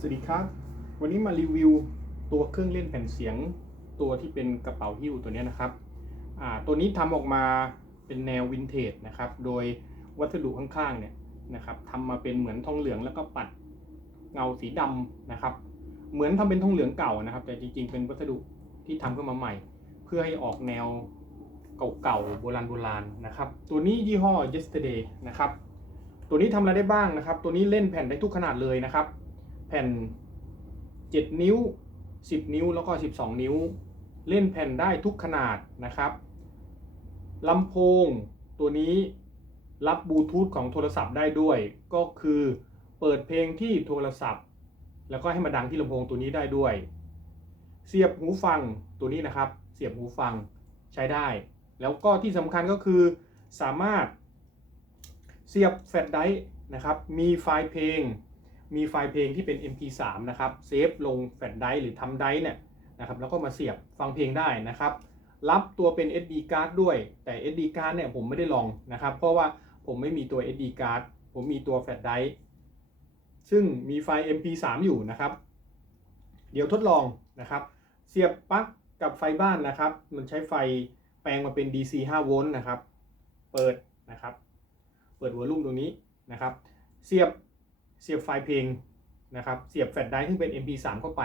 สวัสดีครับ วันนี้มารีวิวตัวเครื่องเล่นแผ่นเสียง ตัวที่เป็นกระเป๋าหิ้วตัวนี้นะครับตัวนี้ทำออกมาเป็นแนววินเทจนะครับ โดยวัสดุข้างๆเนี่ยนะครับทำมาเป็นเหมือนทองเหลืองแล้วก็ปัดเงาสีดำนะครับ เหมือนทำเป็นทองเหลืองเก่านะครับ แต่จริงๆ เป็นวัสดุที่ทำขึ้นมาใหม่ เพื่อให้ออกแนวเก่าๆโบราณโบราณนะครับ ตัวนี้ยี่ห้อ yesterday นะครับ ตัวนี้ทำอะไรได้บ้างนะครับ ตัวนี้เล่นแผ่นได้ทุกขนาดเลยนะครับ แผ่น 7 นิ้ว 10 นิ้วแล้วก็ 12 นิ้ว เล่นแผ่นได้ทุกขนาดนะครับลำโพงตัวนี้รับบลูทูธของโทรศัพท์ได้ด้วย ก็คือเปิดเพลงที่โทรศัพท์ แล้วก็ให้มาดังที่ลำโพงตัวนี้ได้ด้วย เสียบหูฟังตัวนี้นะครับ เสียบหูฟังใช้ได้ แล้วก็ที่สำคัญก็คือสามารถเสียบแฟลชไดร์นะครับ มีไฟล์เพลง มีไฟล์เพลงที่เป็น MP3 นะครับเซฟลงแฟลชไดร์หรือทำไดร์เนี่ยนะครับแล้วก็มาเสียบฟังเพลงได้นะครับ รับตัวเป็น SD card ด้วยแต่ SD card เนี่ยผมไม่ได้ลองนะครับ เพราะว่าผมไม่มีตัว SD card ผมมีตัวแฟลชไดร์ซึ่งมีไฟล์ MP3 อยู่นะครับ เดี๋ยวทดลองนะครับ เสียบปลั๊กกับไฟบ้านนะครับ มันใช้ไฟแปลงมาเป็น DC 5 โวลต์นะครับ เปิดนะครับ เปิดวอลลุ่มตรงนี้นะครับ เสียบ เสียบไฟล์เพลงนะครับเสียบแฟลชไดรฟ์ซึ่งเป็น MP3 เข้าไป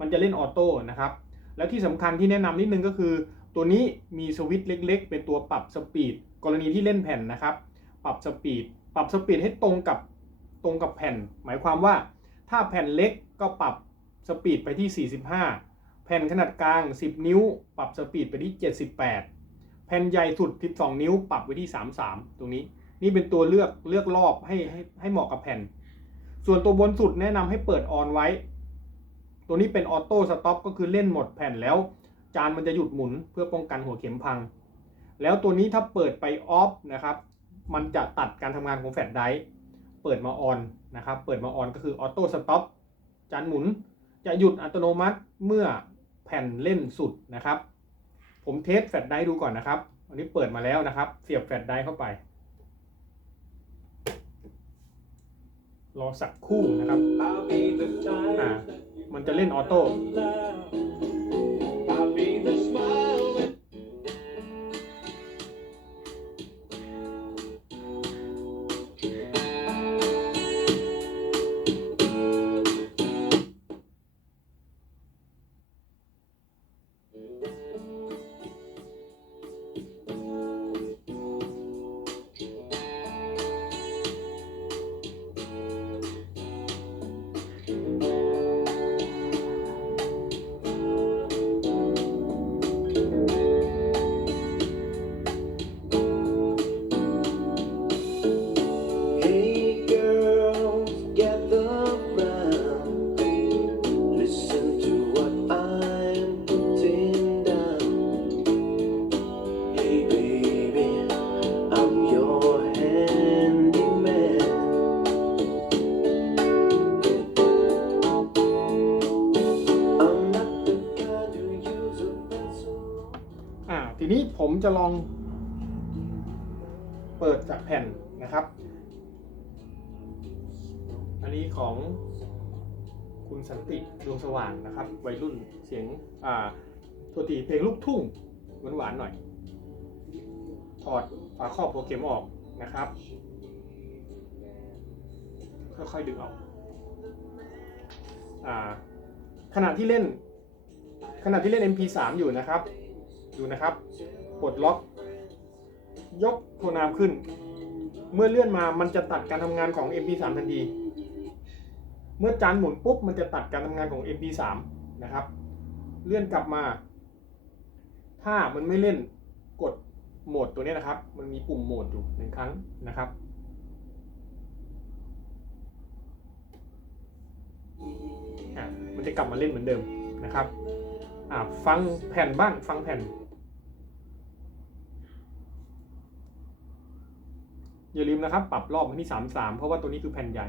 มันจะเล่นออโต้นะครับ แล้วที่สำคัญที่แนะนำนิดนึงก็คือ ตัวนี้มีสวิตช์เล็ก ๆ เป็นตัวปรับสปีดกรณีที่เล่นแผ่นนะครับ ปรับสปีดปรับสปีดให้ตรงกับตรงกับแผ่น หมายความว่า ถ้าแผ่นเล็กก็ปรับสปีดไปที่ 45 แผ่นขนาดกลาง 10 นิ้ว ปรับสปีดไปที่ 78 แผ่นใหญ่สุด 12 นิ้ว ปรับไว้ที่ 33 ตรงนี้ นี่เป็นตัวเลือกเลือกรอบให้ให้ให้เหมาะกับแผ่น ส่วนตัวบนสุดแนะนำให้เปิดออนไว้ ตัวนี้เป็นออโต้สต็อปก็คือเล่นหมดแผ่นแล้ว จานมันจะหยุดหมุนเพื่อป้องกันหัวเข็มพัง แล้วตัวนี้ถ้าเปิดไปออฟนะครับ มันจะตัดการทำงานของแฟลชไดร์เปิดมาออนนะครับ เปิดมาออนก็คือออโต้สต็อปจานหมุนจะหยุดอัตโนมัติเมื่อแผ่นเล่นสุดนะครับ ผมเทสแฟลชไดร์ดูก่อนนะครับอันนี้เปิดมาแล้วนะครับ เสียบแฟลชไดร์เข้าไป รอสักคู่นะครับ อ่า มันจะเล่นออโต้ จะลองเปิดจากแผ่นนะครับ อันนี้ของคุณสันติดวงสว่างนะครับ วัยรุ่นเสียงอ่าโทษทีเพลงลูกทุ่งหวานๆหน่อย ถอดฝาครอบโปรเกมออกนะครับ ค่อยๆดึงออกอ่าขณะที่เล่นขณะที่เล่น MP3 อยู่นะครับ ดูนะครับ ปลดล็อก ยกโทรนามขึ้น เมื่อเลื่อนมามันจะตัดการทำงานของ MP3 ทันที เมื่อจานหมุนปุ๊บมันจะตัดการทำงานของ MP3 นะครับ เลื่อนกลับมา ถ้ามันไม่เล่นกดโหมดตัวนี้นะครับ มันมีปุ่มโหมดอยู่หนึ่งครั้งนะครับอะมันจะกลับมาเล่นเหมือนเดิมนะครับอ่าฟังแผ่นบ้าง ฟังแผ่น อย่าลืมนะครับ ปรับรอบมาที่ 33 เพราะว่าตัวนี้คือแผ่นใหญ่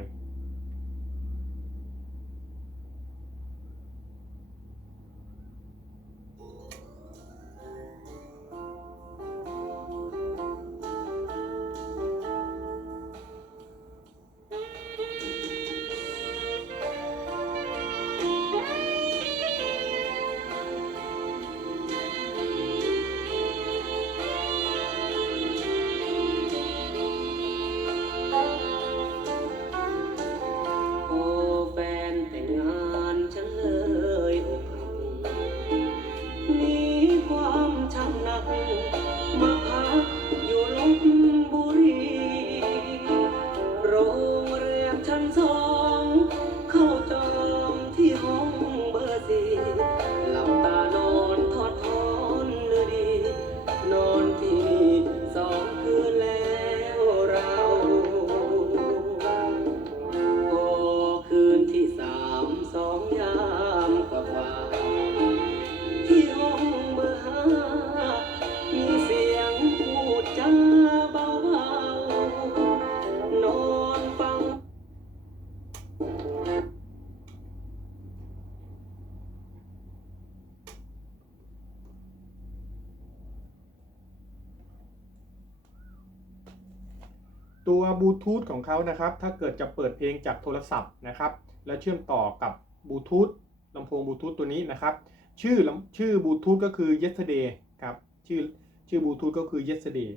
ตัวบลูทูธของเขานะครับ ถ้าเกิดจะเปิดเพลงจากโทรศัพท์นะครับ แล้วเชื่อมต่อกับบลูทูธลำโพงบลูทูธตัวนี้นะครับ ชื่อชื่อบลูทูธก็คือ yesterday ครับ ชื่อชื่อบลูทูธก็คือ yesterday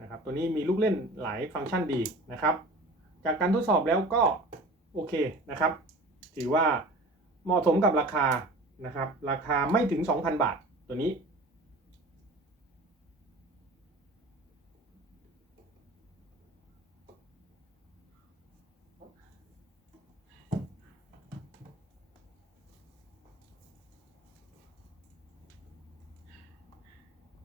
นะครับ ตัวนี้มีลูกเล่นหลายฟังก์ชันดีนะครับ จากการทดสอบแล้วก็โอเคนะครับ ถือว่าเหมาะสมกับราคานะครับ ราคาไม่ถึง 2,000 บาทตัวนี้